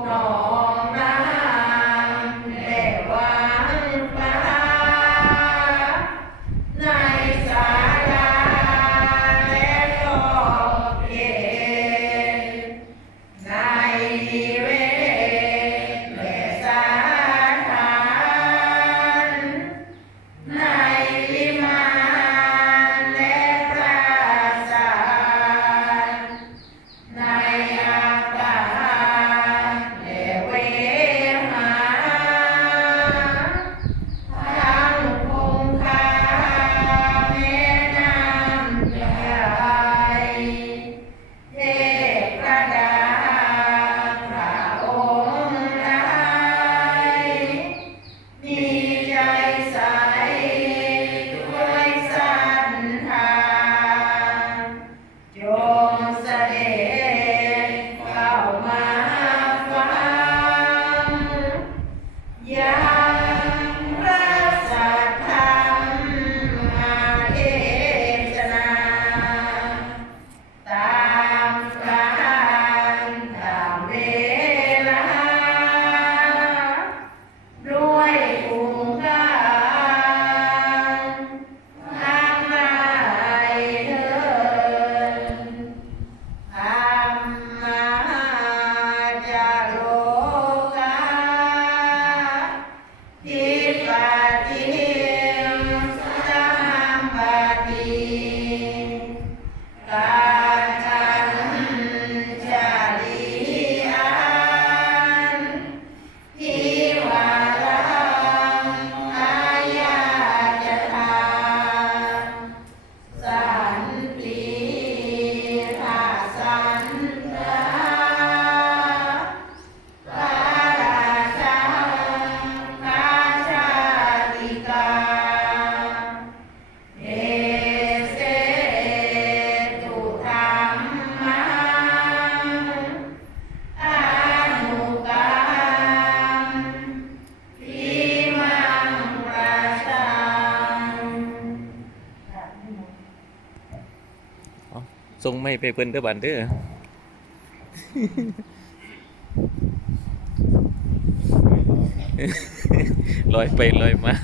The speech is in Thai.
Oh, no. ทรงไม่ไปเพิ่นเด้อบันเด้อลอยไปลอยมา